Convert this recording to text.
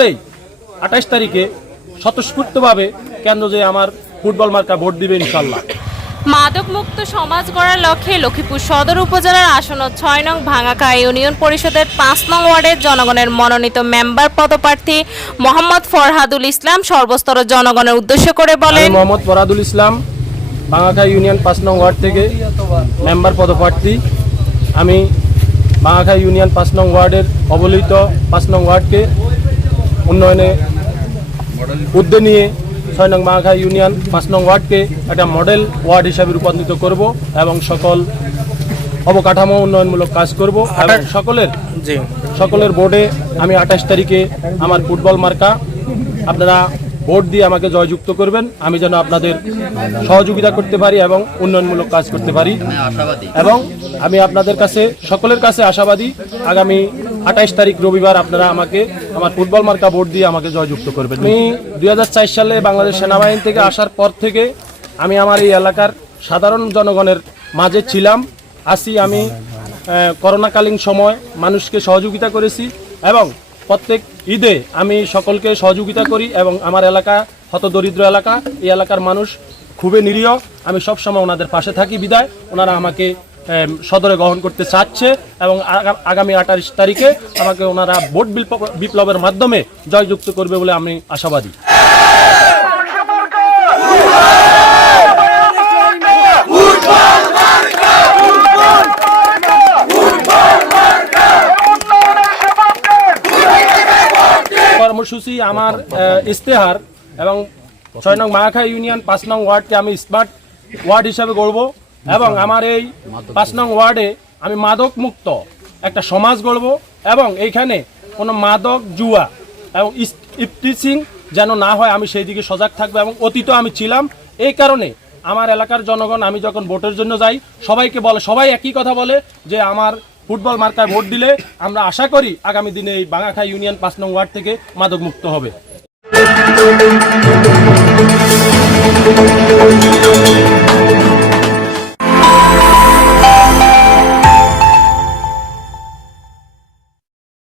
সকলেই আঠাশ তারিখে স্বতঃস্ফূর্তভাবে কেন্দ্র যে আমার ফুটবল মার্কা ভোট দিবে ইনশাল্লাহ মাদকমুক্ত সমাজ গড়ার লক্ষ্যে লক্ষ্মীপুর সদর উপজেলার আসন্ন ছয় নং ভাঙাকা ইউনিয়ন পরিষদের পাঁচ নং ওয়ার্ডের জনগণের মনোনীত মেম্বার পদপ্রার্থী মোহাম্মদ ফরহাদুল ইসলাম সর্বস্তর জনগণের উদ্দেশ্য করে বলেন মোহাম্মদ ফরাদুল ইসলাম বাঙাখা ইউনিয়ন পাঁচ নং ওয়ার্ড থেকে মেম্বার পদপ্রার্থী। আমি বাঙাখা ইউনিয়ন পাঁচ নং ওয়ার্ডের অবলিত পাঁচ নং ওয়ার্ডকে উন্নয়নে উদ্যোগ নিয়ে ছয় নং মাঘা ইউনিয়ন পাঁচ নং ওয়ার্ডকে একটা মডেল ওয়ার্ড হিসাবে রূপান্তরিত করব এবং সকল অবকাঠামো উন্নয়নমূলক কাজ করব এবং সকলের যে সকলের বোর্ডে আমি আঠাশ তারিখে আমার ফুটবল মার্কা আপনারা ভোট দিয়ে আমাকে জয়যুক্ত করবেন, আমি যেন আপনাদের সহযোগিতা করতে পারি এবং উন্নয়নমূলক কাজ করতে পারি। এবং আমি আপনাদের কাছে, সকলের কাছে আশাবাদী, আগামী আঠাইশ তারিখ রবিবার আপনারা আমাকে, আমার ফুটবল মার্কা ভোট দিয়ে আমাকে জয়যুক্ত করবেন। আমি দুই সালে বাংলাদেশ সেনাবাহিনী থেকে আসার পর থেকে আমি আমার এই এলাকার সাধারণ জনগণের মাঝে ছিলাম। আসি আমি করোনাকালীন সময় মানুষকে সহযোগিতা করেছি এবং প্রত্যেক ঈদে আমি সকলকে সহযোগিতা করি এবং আমার এলাকা হত দরিদ্র এলাকা, এই এলাকার মানুষ খুবই নিরীহ। আমি সবসময় ওনাদের পাশে থাকি বিদায়। ওনারা আমাকে সদরে গ্রহণ করতে চাচ্ছে এবং আগামী আঠাশ তারিখে আমাকে ওনারা ভোট বিপ্লব- বিপ্লবের মাধ্যমে জয়যুক্ত করবে বলে আমি আশাবাদী। কর্মসূচি আমার ইস্তেহার এবং ছয় নং মায়াখা ইউনিয়ন, পাঁচ নং ওয়ার্ডকে আমি স্মার্ট ওয়ার্ড হিসাবে গড়ব এবং আমার এই পাঁচ নং ওয়ার্ডে আমি মাদক মুক্ত একটা সমাজ গড়ব এবং এইখানে কোনো মাদক জুয়া এবং ইফটিচিং যেন না হয় আমি সেই দিকে সজাগ থাকব এবং অতীত আমি ছিলাম। এই কারণে আমার এলাকার জনগণ, আমি যখন ভোটের জন্য যাই, সবাইকে বলে, সবাই একই কথা বলে যে আমার ফুটবল মার্কায় ভোট দিলে আমরা আশা করি আগামী দিনে এই বাঙাখাই ইউনিয়ন পাঁচ নং ওয়ার্ড থেকে মাদক মুক্ত হবে।